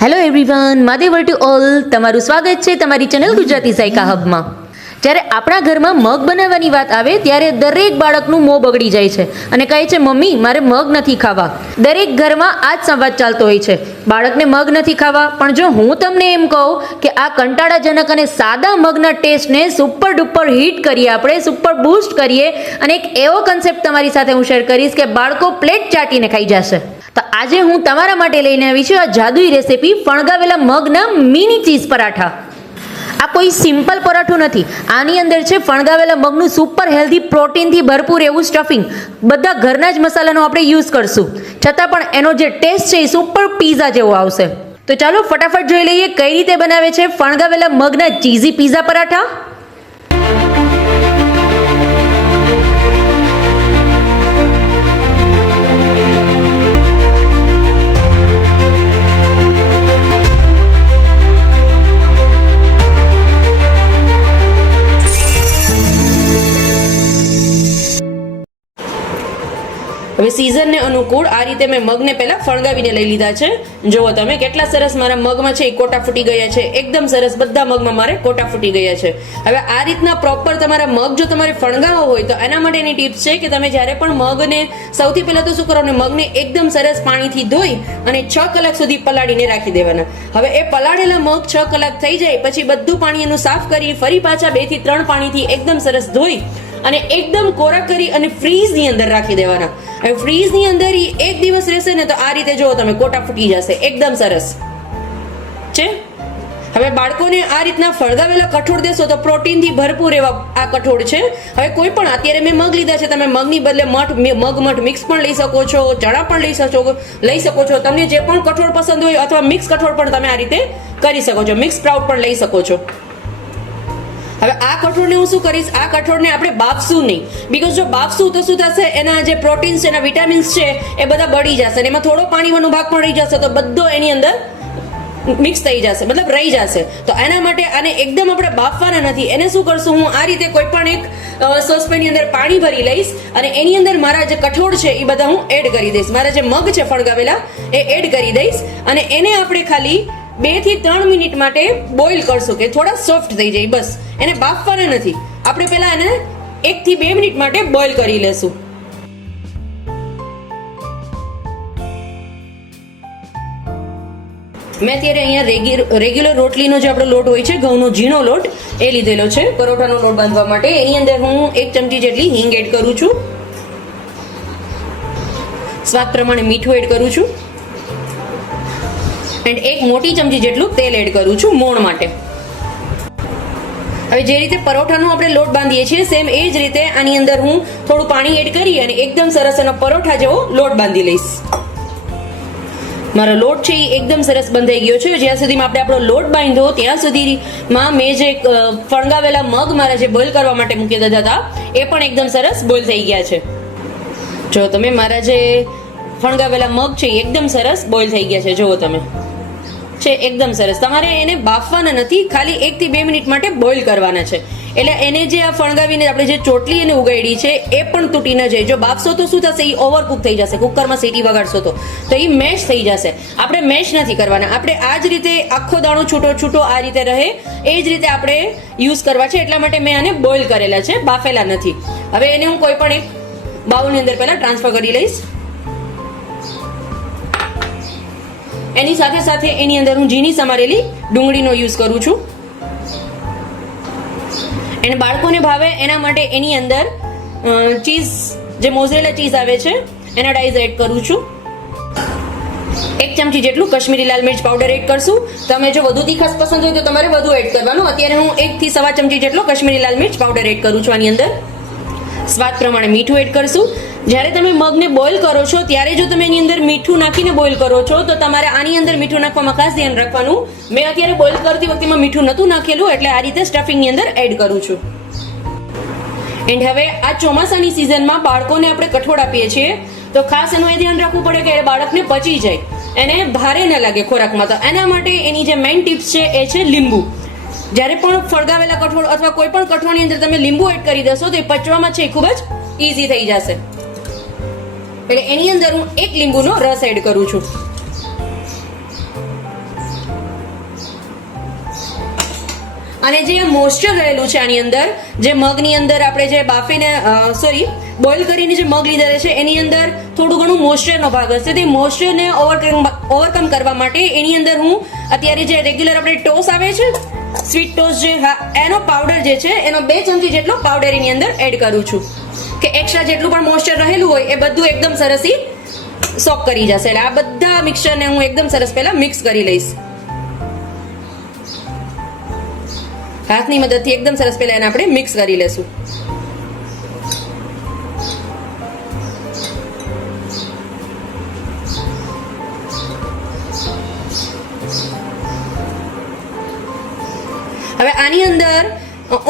Hello everyone, માદેવર to all. તમારું સ્વાગત છે તમારી ચેનલ ગુજરાતી સાયકા હબમાં. જ્યારે આપણા ઘરમાં મગ બનાવવાની વાત આવે ત્યારે દરેક બાળકનું મોં બગડી જાય છે અને કહે છે, મમ્મી મારે મગ નથી ખાવા. દરેક ઘરમાં આ જ સંવાદ ચાલતો હોય છે, બાળકને મગ નથી ખાવા. પણ જો હું તમને એમ કહું કે આ કંટાળાજનક અને સાદા મગના ટેસ્ટને સુપર ડુપર હિટ કરીએ, આપણે સુપર બૂસ્ટ કરીએ અને એક એવો કન્સેપ્ટ તમારી સાથે હું શેર કરીશ કે બાળકો પ્લેટ ચાટીને ખાઈ જશે. તો આજે હું તમારા માટે લઈને આવી છું આ જાદુઈ રેસીપી, ફણગાવેલા મગના મિની ચીઝ પરાઠા. આ કોઈ સિમ્પલ પરાઠું નથી, આની અંદર છે ફણગાવેલા મગનું સુપર હેલ્ધી પ્રોટીનથી ભરપૂર એવું સ્ટફિંગ. બધા ઘરના જ મસાલાનો આપણે યુઝ કરશું, છતાં પણ એનો જે ટેસ્ટ છે એ સુપર પીઝા જેવો આવશે. તો ચાલો ફટાફટ જોઈ લઈએ કઈ રીતે બનાવે છે ફણગાવેલા મગના ચીઝી પીઝા પરાઠા. હવે સિઝનને અનુકૂળ આ રીતે મેં મગને પહેલા ફણગાવીને લઈ લીધા છે. જુઓ તમે કેટલા સરસ મારા મગમાં છે એ કોટા ફૂટી ગયા છે, એકદમ સરસ બધા મગમાં મારે કોટા ફૂટી ગયા છે. હવે આ રીતના પ્રોપર તમારા મગ જો તમારે ફણગાવવા હોય તો એના માટેની ટિપ્સ છે કે તમે જ્યારે પણ મગને સૌથી પહેલા તો શું કરવાનું, મગને એકદમ સરસ પાણીથી ધોઈ અને 6 કલાક સુધી પલાળીને રાખી દેવાના. હવે એ પલાળેલા મગ 6 કલાક થઈ જાય પછી બધું પાણી એનું સાફ કરી ફરી પાછા 2 થી 3 પાણીથી એકદમ સરસ ધોઈ અને એકદમ કોરા કરી અને ફ્રીઝની અંદર રાખી દેવાના. હવે ફ્રીઝની અંદર એક દિવસ રહેશે ને તો આ રીતે જો તમે કોટા ફૂટી જશે, એકદમ સરસ છે. હવે બાળકોને આ રીતના ફળગાવેલા કઠોળ દેશો તો પ્રોટીનથી ભરપૂર એવા આ કઠોળ છે. હવે કોઈ પણ અત્યારે મેં મગ લીધા છે, તમે મગની બદલે મગ મિક્સ પણ લઈ શકો છો, ચણા પણ લઈ શકો છો. તમને જે પણ કઠોળ પસંદ હોય અથવા મિક્સ કઠોળ પણ તમે આ રીતે કરી શકો છો, મિક્સ સ્પ્રાઉટ પણ લઈ શકો છો. હવે આ કઠોળને હું શું કરીશ, આ કઠોળને આપણે બાફશું નહીં, બીકોઝ જો બાફશું તો શું થશે, એના જે પ્રોટીન્સ છે, એના વિટામિન્સ છે એ બધા બળી જશે અને એમાં થોડો પાણીનો ભાગ પણ રહી જશે તો બધો એની અંદર મિક્સ થઈ જશે, મતલબ રહી જશે. તો એના માટે આને એકદમ આપણે બાફવાના નથી. એને શું કરશું, હું આ રીતે કોઈ પણ એક સોસપેનની અંદર પાણી ભરી લઈશ અને એની અંદર મારા જે કઠોળ છે એ બધા હું એડ કરી દઈશ, મારા જે મગ છે ફણગાવેલા એ એડ કરી દઈશ અને એને આપણે ખાલી 2 થી 3 મિનિટ માટે બોઇલ કરશું કે થોડા સોફ્ટ થઈ જાય. બસ, એને બાફવાના નથી, આપણે પહેલા એને 1 થી 2 મિનિટ માટે બોઇલ કરી લેશું. મેં અત્યારે અહીંયા રેગ્યુલર રોટલીનો જે આપણો લોટ હોય છે, ઘઉંનો ઝીણો લોટ એ લીધેલો છે પરોઠાનો લોટ બાંધવા માટે. એની અંદર હું 1 ચમચી જેટલી હિંગ એડ કરું છું, સ્વાદ પ્રમાણે મીઠું એડ કરું છું એન્ડ 1 મોટી ચમચી જેટલું તેલ એડ કરું છું મોણ માટે. હવે જે રીતે પરોઠાનો આપણે લોટ બાંધીએ છીએ સેમ એ જ રીતે આની અંદર હું થોડું પાણી એડ કરી અને એકદમ સરસ એનો પરોઠા જેવો લોટ બાંધી લઈશ. મારો લોટ છે એ એકદમ સરસ બંધાઈ ગયો છે. જ્યાં સુધીમાં આપણે આપણો લોટ બાંધ્યો ત્યાં સુધીમાં મેં જે ફણગાવેલા મગ મારા જે બોઇલ કરવા માટે મૂકી દીધા હતા એ પણ એકદમ સરસ બોઇલ થઈ ગયા છે. જો તમે મારા જે ફણગાવેલા મગ છે એ એકદમ સરસ બોઇલ થઈ ગયા છે, જુઓ તમે છે એકદમ સરસ. તમારે એને બાફવાના નથી, ખાલી 1 થી 2 મિનિટ માટે બોઇલ કરવાના છે. એટલે એને જે આ ફણગાવીને આપણે જે ચોટલી એને ઉગાડી છે એ પણ તૂટી ન જાય. જો બાફશો તો શું થશે, એ ઓવરકુક થઈ જશે, કુકરમાં સીટી વગાડશો તો એ મેશ થઈ જશે. આપણે મેશ નથી કરવાના, આપણે આ જ રીતે આખો દાણો છૂટો છૂટો આ રીતે રહે એ જ રીતે આપણે યુઝ કરવા છે. એટલા માટે મેં આને બોઇલ કરેલા છે, બાફેલા નથી. હવે એને હું કોઈ પણ એક બાઉલની અંદર પહેલા ટ્રાન્સફર કરી લઈશ. એની સાથે સાથે એની અંદર હું ઝીણી સમારેલી ડુંગળીનો યુઝ કરું છું અને બાળકોને ભાવે એના માટે એની અંદર ચીઝ, જે મોઝરેલા ચીઝ આવે છે એના ડાઈઝ એડ કરું છું. 1 ચમચી જેટલું કશ્મીરી લાલ મિર્ચ પાવડર એડ કરશું. તમે જો વધુ તીખાશ પસંદ હોય તો તમારે વધુ એડ કરવાનું. અત્યારે હું 1 થી 1.25 ચમચી જેટલો કશ્મીરી લાલ મિર્ચ પાવડર એડ કરું છું આની અંદર. સ્વાદ પ્રમાણે મીઠું એડ કરશું. જ્યારે તમે મગને બોઇલ કરો છો ત્યારે જો તમે એની અંદર મીઠું નાખીને બોઇલ કરો છો તો તમારે આની અંદર મીઠું નાખવામાં ખાસ ધ્યાન રાખવાનું. મેં અત્યારે બોઇલ કરતી વખતે મીઠું નહોતું નાખેલું એટલે આ રીતે સ્ટફિંગની અંદર એડ કરું છું. એન્ડ હવે આ ચોમાસાની સિઝનમાં બાળકોને આપણે કઠોળ આપીએ છીએ તો ખાસ એનું એ ધ્યાન રાખવું પડે કે બાળકને પચી જાય, એને ભારે ન લાગે ખોરાકમાં. તો એના માટે એની જે મેઇન ટિપ્સ છે એ છે લીંબુ. જ્યારે પણ ફળગાવેલા કઠોળ અથવા કોઈ પણ કઠોળની અંદર તમે લીંબુ એડ કરી દેશો તો એ પચવામાં છે ખૂબ જ ઈઝી થઈ જશે. એટલે એની અંદર હું 1 લીંબુનો રસ એડ કરું છું. અને જે મોઇસ્ચર રહેલું છે આની અંદર, જે મગની અંદર આપણે જે બાફીને બોઇલ કરીને જે મગ લીધેલા છે એની અંદર થોડું ઘણું મોઇસ્ચરનો ભાગ હશે. તે મોઇસ્ચરને ઓવરકમ કરવા માટે એની અંદર હું અત્યારે જે રેગ્યુલર આપણે ટોસ આવે છે, સ્વીટ ટોસ જે, એનો પાવડર જે છે એનો 2 ચમચી જેટલો પાવડર એની અંદર એડ કરું છું કે એક્સ્ટ્રા જેટલું પણ મોઇસ્ચર રહેલું હોય એ બધું એકદમ સરસ સોક કરી જશે. એટલે આ બધા મિક્સચરને હું એકદમ સરસ પહેલા મિક્સ કરી લઈશ. હાથની મદદથી એકદમ સરસ પહેલા એને આપણે મિક્સ કરી લેશું. હવે આની અંદર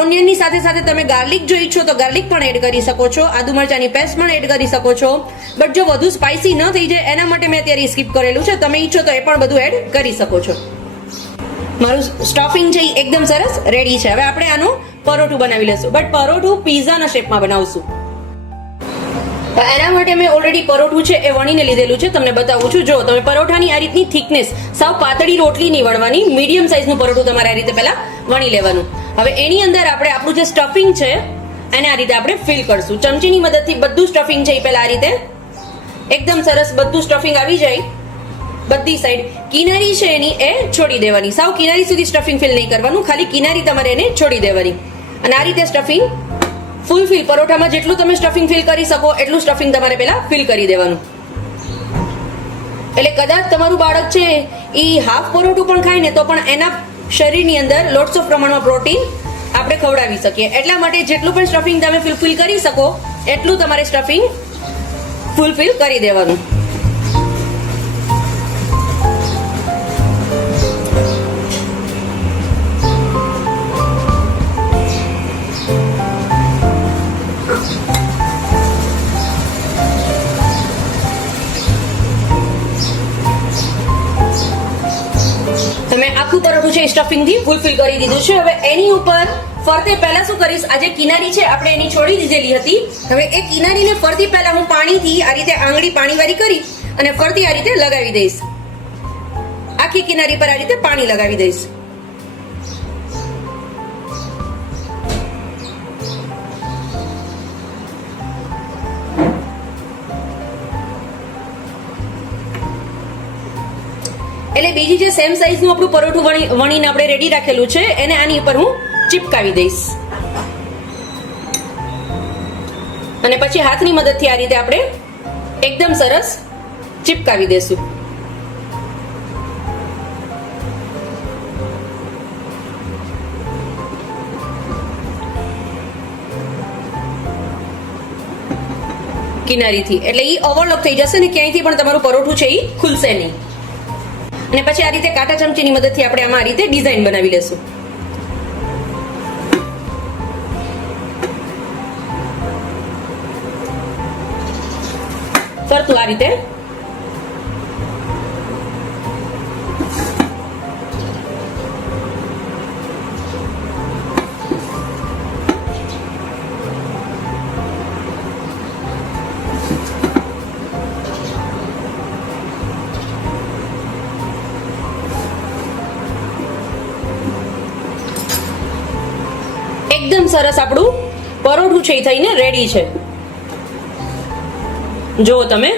ઓનિયનની સાથે સાથે તમે ગાર્લિક જો ઈચ્છો તો ગાર્લિક પણ એડ કરી શકો છો, આદુ મરચાની પેસ્ટ પણ એડ કરી શકો છો. બટ જો વધુ સ્પાઇસી ન થઈ જાય એના માટે મેં અત્યારે સ્કીપ કરેલું છે. તમે ઈચ્છો તો એ પણ બધું એડ કરી શકો છો. મારું સ્ટફિંગ છે એ એકદમ સરસ રેડી છે. હવે આપણે આનું પરોઠું બનાવી લેશું, બટ પરોઠું પીઝાના શેપમાં બનાવશું. એના માટે મેં ઓલરેડી પરોઠું છે એ વણીને લીધેલું છે, તમને બતાવું છું. જો તમે પરોઠાની આ રીતની થિકનેસ, સાવ પાતળી રોટલી નહીં વણવાની, મીડિયમ સાઇઝનું પરોઠું તમારે આ રીતે પહેલા વણી લેવાનું. હવે એની અંદર આપણે આપણું જે સ્ટફિંગ છે એને આ રીતે આપણે ફિલ કરશું. ચમચીની મદદથી બધું સ્ટફિંગ છે એ પહેલા આ રીતે એકદમ સરસ બધું સ્ટફિંગ આવી જાય બધી સાઈડ. કિનારી છે એની એ છોડી દેવાની, સાવ કિનારી સુધી સ્ટફિંગ ફિલ નહીં કરવાનું, ખાલી કિનારી તમારે એને છોડી દેવાની. અને આ રીતે સ્ટફિંગ ફૂલ ફિલ, પરોઠામાં જેટલું તમે સ્ટફિંગ ફિલ કરી શકો એટલું સ્ટફિંગ તમારે પહેલા ફિલ કરી દેવાનું. એટલે કદાચ તમારું બાળક છે એ હાફ પરોઠું પણ ખાય ને તો પણ એના શરીરની અંદર લોટ્સ ઓફ પ્રમાણમાં પ્રોટીન આપણે ખવડાવી શકીએ. એટલા માટે જેટલું પણ સ્ટફિંગ તમે ફિલ કરી શકો એટલું તમારે સ્ટફિંગ ફૂલફિલ કરી દેવાનું. તમે આખું પરોઠું છે સ્ટફિંગ થી ફૂલફિલ કરી દીધું છે. હવે એની ઉપર ફરતે પહેલા શું કરીશ, આ જે કિનારી છે આપણે એની છોડી દીધેલી હતી, હવે એ કિનારીને ફરતી પહેલા હું પાણીથી આ રીતે આંગળી પાણીવાળી કરી અને ફરતી આ રીતે લગાવી દઈશ. આખી કિનારી પર આ રીતે પાણી લગાવી દઈશ. એટલે બીજી જે સેમ સાઈઝનું આપણું પરોઠું વણીને આપણે રેડી રાખેલું છે એને આની ઉપર હું ચિપકાવી દઈશ. અને પછી હાથની મદદથી આ રીતે આપણે એકદમ સરસ ચિપકાવી દેશું. કિનારીથી, એટલે એ ઓવરલોક થઈ જશે ને ક્યાંયથી પણ તમારું પરોઠું છે એ ખુલશે નહીં. અને પછી આ રીતે કાંટા ચમચીની મદદથી આપણે આમાં આ રીતે ડિઝાઇન બનાવી લેશું. ફરતું આ રીતે એકદમ સરસ આપણું પરોઠું છે થઈને રેડી છે. જો તમે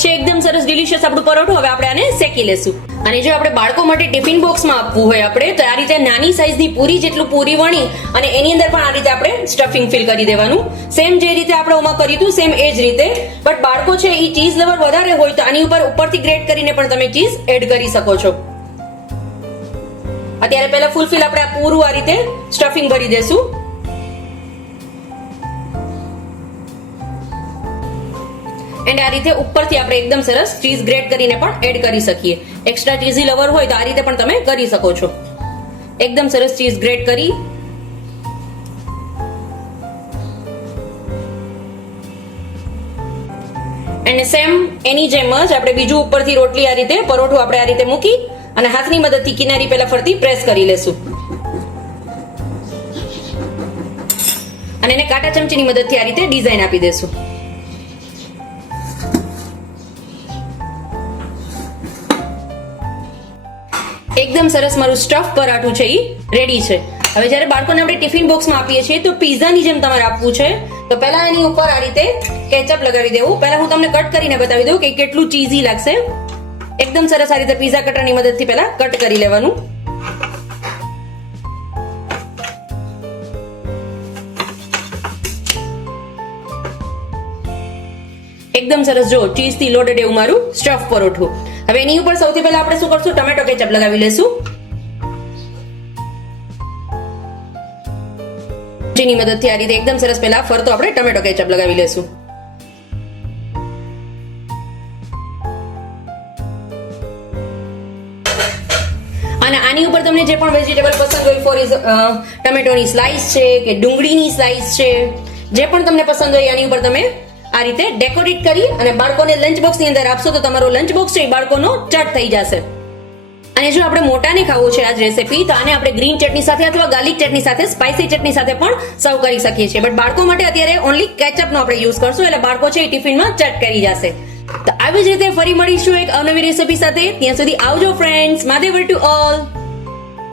છે એકદમ સરસ ડિલિશિયસ આપણું પરોઠું. હવે આપણે આને શેકી લેશું. અને જો આપણે બાળકો માટે ટિફિન બોક્સમાં આપવું હોય આપણે તો આ રીતે નાની સાઈઝની પૂરી જેટલું પૂરી વણી અને એની અંદર પણ આ રીતે આપણે સ્ટફિંગ ફિલ કરી દેવાનું. સેમ જે રીતે આપણે ઓમાં કર્યું હતું સેમ એ જ રીતે. બટ બાળકો છે એ ચીઝ લવર વધારે હોય તો આની ઉપરથી ગ્રેટ કરીને પણ તમે ચીઝ એડ કરી શકો છો. અત્યારે પહેલા ફૂલફિલ આપણે આ પૂરું આ રીતે સ્ટફિંગ ભરી દેશું. એન્ડ આ રીતે ઉપરથી આપણે એકદમ સરસ ચીઝ ગ્રેટ કરીને પણ એડ કરી શકીએ. એક્સ્ટ્રા ચીઝી લવર હોય તો આ રીતે પણ તમે કરી શકો છો. એકદમ સરસ ચીઝ ગ્રેટ કરી અને સેમ એની જેમ જ આપણે બીજું ઉપરથી રોટલી આ રીતે પરોઠું આપણે આ રીતે મૂકી અને હાથની મદદથી કિનારી પહેલા ફરતી પ્રેસ કરી લેશું. અને એને કાંટા ચમચીની મદદથી આ રીતે ડિઝાઇન આપી દેશું. એકદમ સરસ મારું સ્ટફ પરાઠું છે એ રેડી છે. હવે જ્યારે બાળકોને આપણે ટિફિન બોક્સમાં આપીએ છીએ તો પિઝાની જેમ તમારે આપવું છે. તો પહેલા એની ઉપર આ રીતે કેચઅપ લગાવી દેવું. પહેલા હું તમને કટ કરીને બતાવી દઉં કે કેટલું ચીઝી લાગશે. એકદમ સરસ આ રીતે પિઝા કટરની મદદથી પહેલા કટ કરી લેવાનું. એકદમ સરસ જો ચીઝ થી લોડેડ એવું મારું સ્ટફ પરોઠું. હવે એની ઉપર સૌથી પહેલા આપણે શું કરશું, ટમેટો કેચઅપ લગાવી લેશું. જેની મદદથી આ રીતે એકદમ સરસ પહેલા ફરતો આપણે ટમેટો કેચઅપ લગાવી લેશું. અને આની ઉપર તમને જે પણ વેજીટેબલ પસંદ હોય, ફોર ટમેટોની સ્લાઇસ છે કે ડુંગળીની સ્લાઇસ છે, જે પણ તમને પસંદ હોય આની ઉપર તમે આ રીતે ડેકોરેટ કરી અને બાળકોને લંચ બોક્સ ની અંદર આપશો તો તમારો લંચ બોક્સ છે એ બાળકોનો ચટ થઈ જશે. અને જો આપણે મોટાને ખાવું છે આ રેસીપી તો આને આપણે ગ્રીન ચટણી સાથે અથવા ગાર્લિક ચટણી સાથે, સ્પાઇસી ચટણી સાથે પણ સર્વ કરી શકીએ છીએ. બટ બાળકો માટે અત્યારે ઓનલી કેચઅપ નો આપણે યુઝ કરશું, એટલે બાળકો છે એ ટિફિનમાં ચટ કરી જશે. તો આવી જ રીતે ફરી મળીશું એક અવનવી રેસીપી સાથે. ત્યાં સુધી આવજો ફ્રેન્ડ્સ. માધેવર to all.